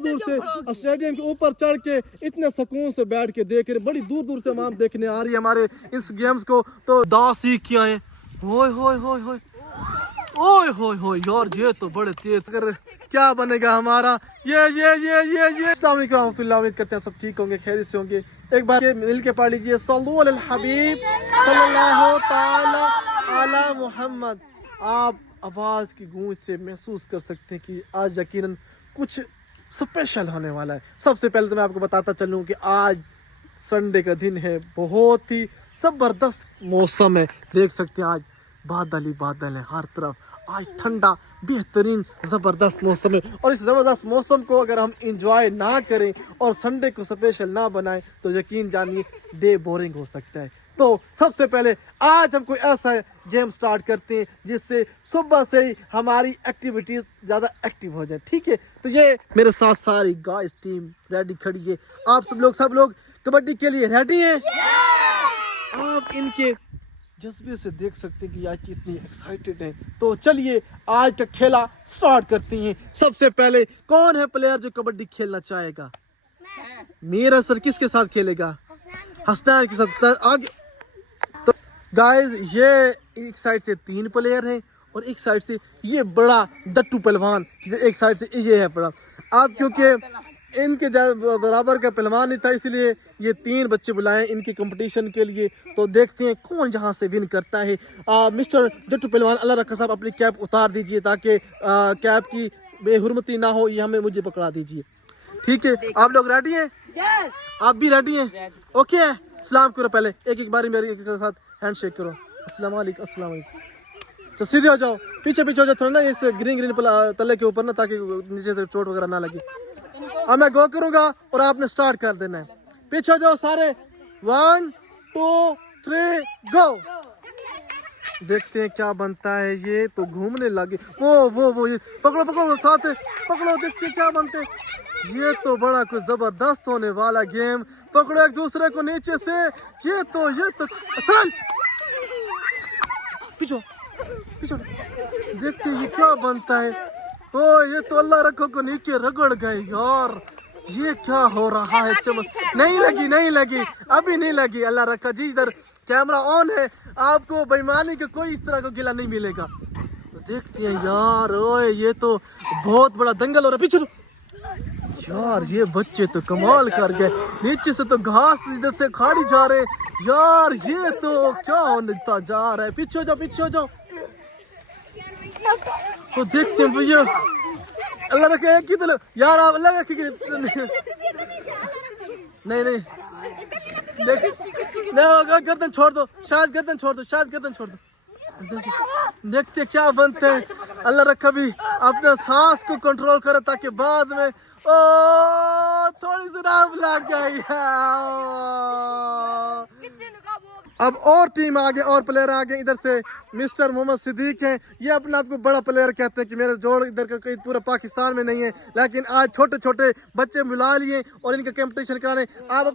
दूर से स्टेडियम के ऊपर चढ़ के इतने सुकून से बैठ के देख रहे, बड़ी दूर दूर से हम देखने आ रही है हमारे इस गेम्स को। तो 10 सीख के आए, होय होय होय होय ओए होय होय यार, ये तो बड़े तेज कर, क्या बनेगा हमारा ये। अस्सलाम वालेकुम रहमतुल्लाह, उम्मीद करते हैं सब ठीक होंगे, खैरियत से होंगे। एक बार मिल के पढ़ लीजिए सल्लल्लाहु अलल हबीब सल्लल्लाहु ताला अला मुहम्मद। आप आवाज़ की गूंज से महसूस कर सकते हैं कि आज यकीनन कुछ स्पेशल होने वाला है। सबसे पहले तो मैं आपको बताता चलूँ कि आज संडे का दिन है, बहुत ही ज़बरदस्त मौसम है। देख सकते हैं आज बादल ही बादल है हर तरफ, आज ठंडा बेहतरीन ज़बरदस्त मौसम है। और इस ज़बरदस्त मौसम को अगर हम इंजॉय ना करें और संडे को स्पेशल ना बनाएं तो यकीन जानिए डे बोरिंग हो सकता है। तो सबसे पहले आज हम कोई ऐसा गेम स्टार्ट करते हैं जिससे सुबह से ही हमारी एक्टिविटीज ज़्यादा एक्टिव हो जाए, ठीक है। तो ये मेरे साथ सारी गाइस टीम रेडी खड़ी है। आप सब लोग कबड्डी के लिए रेडी हैं? आप इनके जज्बे से देख सकते हैं कि आज कितनी एक्साइटेड हैं। तो चलिए आज का खेला स्टार्ट करते हैं। सबसे पहले कौन है प्लेयर जो कबड्डी खेलना चाहेगा? मेरा सर किसके साथ खेलेगा? हसनैन के साथ। आगे तो गाइस ये एक साइड से 3 प्लेयर हैं और एक साइड से ये बड़ा दट्टू पहलवान, एक साइड से ये है बड़ा। अब क्योंकि इनके बराबर का पहलवान नहीं था इसलिए ये 3 बच्चे बुलाए इनके कंपटीशन के लिए। तो देखते हैं कौन जहां से विन करता है। मिस्टर जट्टू पहलवान अल्लाह रखा साहब अपनी कैप उतार दीजिए ताकि कैप की बेहुरमती ना हो, ये हमें मुझे पकड़ा दीजिए, ठीक है। आप लोग रेडी हैं? आप भी रेडी हैं? ओके है। सलाम करो, पहले एक बारी मेरे साथ हैंड शेक करो। अस्सलाम वालेकुम। अस्सलाम वालेकुम। तो सीधे हो जाओ, पीछे हो जाओ थोड़ा ना, इस ग्रीन तले के ऊपर ना, ताकि नीचे से चोट वगैरह ना लगे। अब मैं गो करूंगा और आपने स्टार्ट कर देना है। पीछे जाओ सारे, 1 2 3 गो। देखते हैं क्या बनता है। ये तो घूमने लगे, वो ये पकड़ो साथ पकड़ो, देखते हैं क्या बनते हैं। ये तो बड़ा कुछ जबरदस्त होने वाला गेम। पकड़ो एक दूसरे को नीचे से। ये तो आसान। पीछो देखते हैं ये क्या बनता है। ओ ये तो अल्लाह रखो को नीचे रगड़ गए यार, ये क्या हो रहा है। चमक नहीं लगी अभी नहीं लगी। अल्लाह रखा जी, इधर कैमरा ऑन है, आपको बेईमानी का कोई इस तरह का गिला नहीं मिलेगा। तो देखते हैं यार, ओए ये तो बहुत बड़ा दंगल हो रहा है। पीछे यार, ये बच्चे तो कमाल कर गए। नीचे से तो घास इधर से खाड़ी जा रहे यार, ये तो क्या होता जा रहा है। पीछे हो जाओ। तो देखते हैं भैया, अल्लाह रखे एक की तो यार, आप अल्लाह रखे नहीं देख गर्दन छोड़ दो, शायद गर्दन छोड़ दो। देखते क्या बनते हैं। अल्लाह रखा भी अपने सांस को कंट्रोल करे ताकि बाद में थोड़ी सी राम लग गई है। अब और टीम आगे और प्लेयर आगे, इधर से मिस्टर मोहम्मद सिद्दीक हैं। ये अपने आप को बड़ा प्लेयर कहते हैं कि मेरे जोड़ इधर का कहीं पूरा पाकिस्तान में नहीं है, लेकिन आज छोटे बच्चे बुला लिए और इनका कंपटीशन करा रहे। आप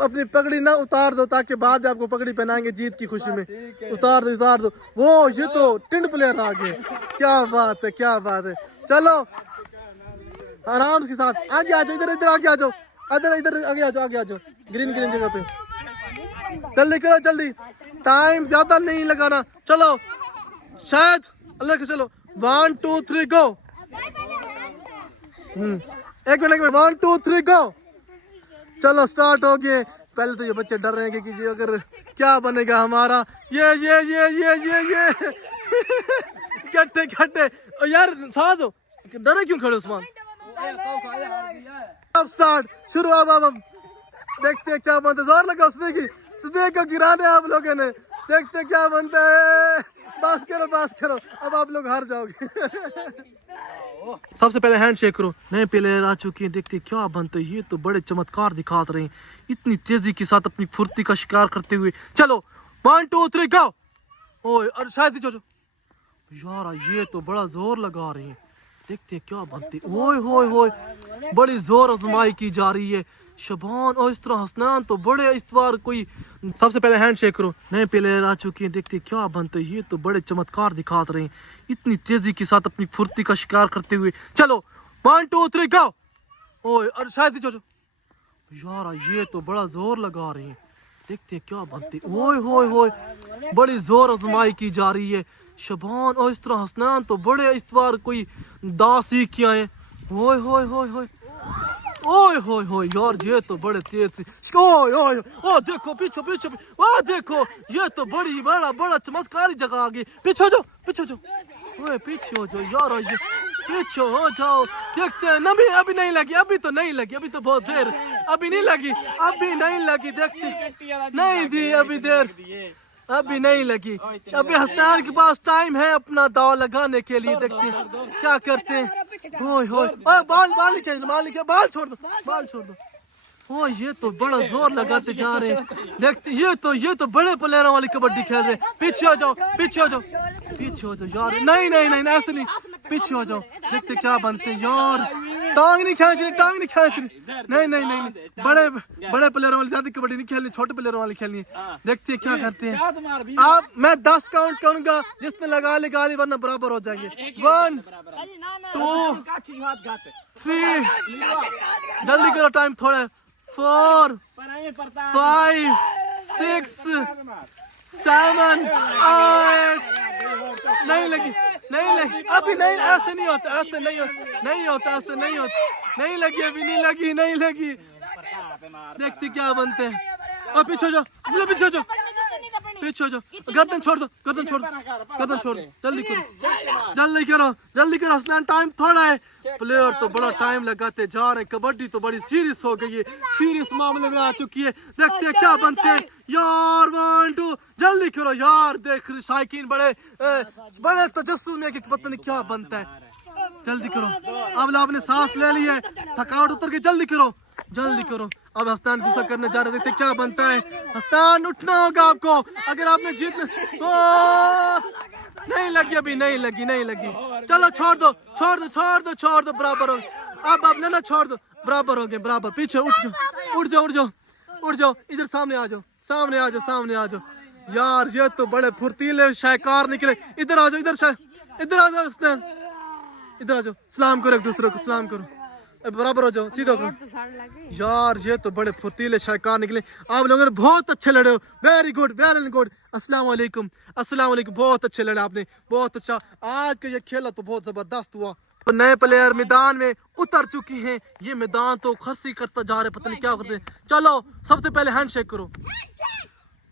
अपनी पगड़ी ना उतार दो ताकि बाद में आपको पगड़ी पहनाएंगे जीत की खुशी में। उतार दो। वो ये तो टिंड प्लेयर आ गए, क्या बात है। चलो आराम के साथ आगे आ जाओ, इधर आगे आ जाओ, इधर आगे आ जाओ ग्रीन जगह पे। जल्दी करो, जल्दी, टाइम ज्यादा नहीं लगाना। चलो शायद अल्लाह के, चलो 1 2 3 गो। एक मिनट 1 2 3 गो। चलो स्टार्ट हो गए। पहले तो ये बच्चे डर रहे हैं कि जी अगर क्या बनेगा हमारा। ये गट्टे यार, साथ हो, डरे क्यों खड़े उस्मान? अब स्टार्ट शुरू। अब देखते हैं क्या बनता है। जोर लगा सिद्दीक को गिराने आप लोगों ने। देखते क्या बनता है। पास करो, अब आप लोग हार जाओगे। सबसे पहले हैंड शेक करो। नए प्लेयर आ चुके हैं, देखते क्या बनते हैं। ये तो बड़े चमत्कार दिखा रहे हैं, इतनी तेजी के साथ अपनी फुर्ती का शिकार करते हुए। चलो 1 2 3 गो। ओए और शायद यार, ये तो बड़ा जोर लगा रहे हैं। देखते क्या बनते। ओए बड़ी जोर आजमाई की जा रही है। शबान और इस तरह हसनैन तो बड़े इस बार कोई। सबसे पहले हैंड शेक करो। नए प्लेयर आ चुके हैं, देखते क्या बनते हैं। ये तो बड़े चमत्कार दिखा रहे हैं, इतनी तेजी के साथ अपनी फुर्ती का शिकार करते हुए। चलो 1 2 3 गो। ओए अरे शायद पीछे हो यार, ये तो बड़ा जोर लगा रही है, देखते हैं क्या बनती। ओए होए होए, बड़ी जोर आजमाई की जा रही है। शबान और इस तरह हसनैन तो बड़े इस बार कोई दा सीख के आए। ओए होए होए होए ओए होए होए यार, ये तो बड़े तेज थे। ओए ओए ओ देखो पीछे पीछे, ओ देखो ये तो बड़ी बड़ा बड़ा चमत्कारी जगह आ गई। पीछे जाओ पीछे जाओ, ओए पीछे हो जाओ यार, ये पीछे हो जाओ। देखते हैं नबी, अभी नहीं लगी, अभी तो नहीं लगी, अभी तो बहुत देर, अभी नहीं लगी, अभी नहीं लगी, देखते नहीं दी, अभी देर, अभी नहीं लगी। अभी हसनैन के पास टाइम है अपना दाव लगाने के लिए, देखते हैं क्या करते हैं। ओए होए बाल बाल निकाल, बाल निकाल, बाल छोड़ दो, बाल छोड़ दो। ओ ये तो बड़ा जोर लगाते जा रहे हैं, देखते ये तो बड़े प्लेयरों वाली कबड्डी खेल रहे हैं। पीछे हो जाओ पीछे हो जाओ पीछे हो जाओ यार, नहीं नहीं नहीं ऐसे नहीं, पीछे हो जाओ, देखते क्या बनते यार। टांग नहीं खींच रही, टांग नहीं खींच रही, नहीं नहीं नहीं, बड़े बड़े प्लेयरों वाली ज्यादा कबड्डी नहीं खेलनी, छोटे प्लेयरों वाली खेलनी है। देखते हैं क्या करते हैं। अब मैं 10 काउंट करूंगा, जिसने लगा ली गाली, वरना बराबर हो जाएंगे। 1 2 3, जल्दी करो, टाइम थोड़ा है। 4 5 6 7 8, नहीं लगी नहीं लगी, अभी नहीं, ऐसे नहीं होता, ऐसे नहीं होता, नहीं होता, ऐसे नहीं होता, नहीं लगी, अभी नहीं लगी, नहीं लगी। देखते क्या बनते हैं। और पीछे जाओ, पीछे हो जाओ, पीछे हो जाओ, गर्दन छोड़ दो, गर्दन छोड़ दो, गर्दन छोड़ दो, जल्दी करो, जल्दी करो, जल्दी करो हसनैन, टाइम थोड़ा है। प्लेयर तो बड़ा टाइम लगाते जा रहे हैं, कबड्डी तो बड़ी सीरियस हो गई है, सीरियस मामले में आ चुकी है। देखते हैं क्या बनते हैं यार। 1 2, जल्दी करो यार, देख शायकीन बड़े बड़े तजस्सुस में कि पता नहीं क्या बनता है। जल्दी करो, अब आपने सांस ले ली है, थकावट उतर गई, जल्दी करो, जल्दी करो। अब हसनैन गुस्सा करने जा रहे थे, क्या बनता है। हसनैन उठना होगा आपको, अगर आपने जीतना। नहीं लगी, अभी नहीं लगी, नहीं लगी, चलो छोड़ दो छोड़ दो छोड़ दो छोड़ दो, बराबर हो। अब ना छोड़ दो, बराबर हो गए, बराबर। पीछे उठ जाओ उठ जाओ उठ जाओ उठ जाओ, इधर सामने आ जाओ, सामने आ जाओ, सामने आ जाओ यार। ये तो बड़े फुर्तीले शायकार निकले, इधर आ जाओ, इधर आ जाओ हसनैन, इधर आ जाओ, सलाम करो एक दूसरे को, सलाम करो, बराबर हो जाओ, सीधा करो यार। ये तो बड़े फुर्तीले शायकार निकले, आप लोगों ने बहुत अच्छे लड़े हो, वेरी गुड वेरी गुड। अस्सलाम वालेकुम, अस्सलाम वालेकुम, बहुत अच्छे लड़े आपने, बहुत अच्छा। आज का ये खेला तो बहुत जबरदस्त हुआ। तो नए प्लेयर मैदान में उतर चुके हैं, ये मैदान तो खर्सी करता जा रहे, पता नहीं क्या करते। चलो सबसे पहले हैंडशेक करो,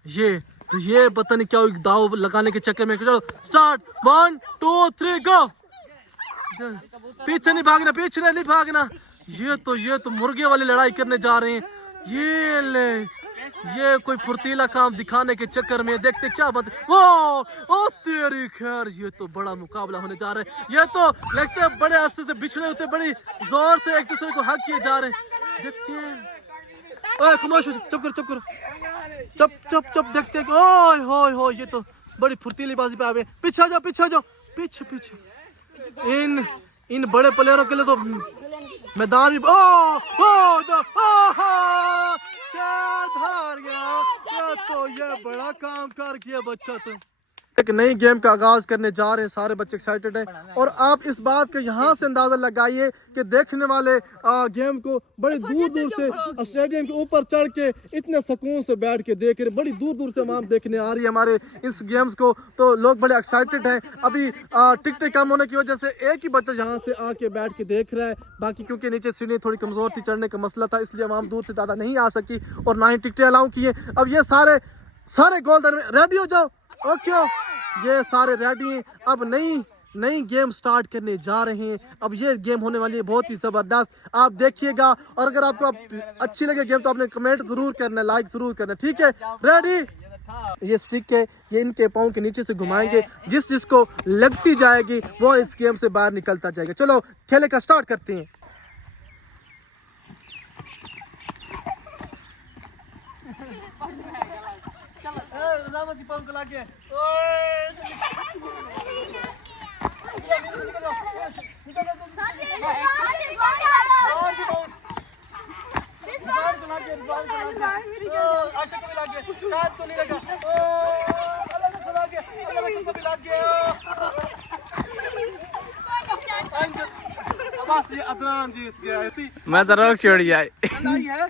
ये पता नहीं क्या दाव लगाने के चक्कर में। चलो स्टार्ट, 1 2 3 गो। पीछे नहीं भागना, पीछे नहीं भागना। ये तो मुर्गे वाली लड़ाई करने जा रहे हैं। ये कोई फुर्तीला काम दिखाने के चक्कर में, देखते क्या बात। ओ तेरी खैर, ये तो बड़ा मुकाबला होने जा रहा है। ये तो लगता है बड़े अरसे से बिछड़े होते, बड़ी जोर से एक दूसरे को हक किए जा रहे हैं। देखते हैं, ओए खामोश, चुप करो चुप करो, चुप चुप चुप। देखते हैं, ओए होए होए, ये तो बड़ी फुर्तीली बाजी पे आ गए। पीछे आ जाओ, पीछे आ जाओ, पीछे पीछे। इन बड़े प्लेयरों के लिए तो मैदान भी शायद हार गया। तो ये बड़ा काम कर किया बच्चा। तो एक नई गेम का आगाज करने जा रहे हैं, सारे बच्चे एक्साइटेड हैं। और आप इस बात का यहाँ से अंदाजा लगाइए कि देखने वाले गेम को बड़े दूर दूर से स्टेडियम के ऊपर चढ़ के इतने सुकून से बैठ के देख रहे, बड़ी दूर दूर से आवाम देखने आ रही है हमारे इस गेम्स को। तो लोग बड़े एक्साइटेड हैं। अभी टिकटें कम होने की वजह से एक ही बच्चा यहाँ से आके बैठ के देख रहा है, बाकी क्योंकि नीचे सीढ़ी थोड़ी कमजोर थी, चढ़ने का मसला था, इसलिए आवाम दूर से ज़्यादा नहीं आ सकी और ना ही टिकटें अलाउ की है। अब ये सारे गोलदार में रेडी हो जाओ, ओके, ये सारे रेडी हैं। अब नई गेम स्टार्ट करने जा रहे हैं। अब ये गेम होने वाली है बहुत ही ज़बरदस्त, आप देखिएगा। और अगर आपको अच्छी लगे गेम तो आपने कमेंट ज़रूर करना, लाइक ज़रूर करना, ठीक है। रेडी, ये स्टिक है, ये इनके पाँव के नीचे से घुमाएंगे, जिसको लगती जाएगी वो इस गेम से बाहर निकलता जाएगा। चलो खेले का स्टार्ट करते हैं। अब बस ये अदनान जीत गया है। मैं तो रोक छोड़ गया। लड़ाई है,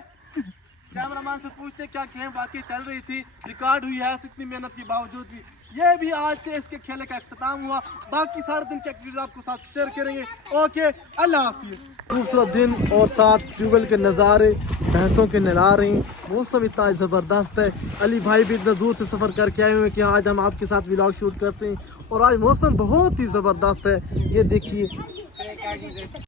कैमरामैन से पूछते क्या गेम बाकी चल रही थी, रिकॉर्ड हुई है इतनी मेहनत के बावजूद भी। ये भी आज के इसके खेले का इख्तिताम हुआ। बाकी सारे दिन की एक्टिविटीज आपको साथ शेयर करेंगे। ओके, अल्लाह हाफिज। खूबसूरत दिन और साथ ट्यूबवेल के नज़ारे, भैंसों के नला रही, मौसम इतना ज़बरदस्त है। अली भाई भी इतना दूर से सफ़र करके आए हुए हैं कि आज हम आपके साथ व्लॉग शूट करते हैं। और आज मौसम बहुत ही ज़बरदस्त है, ये देखिए।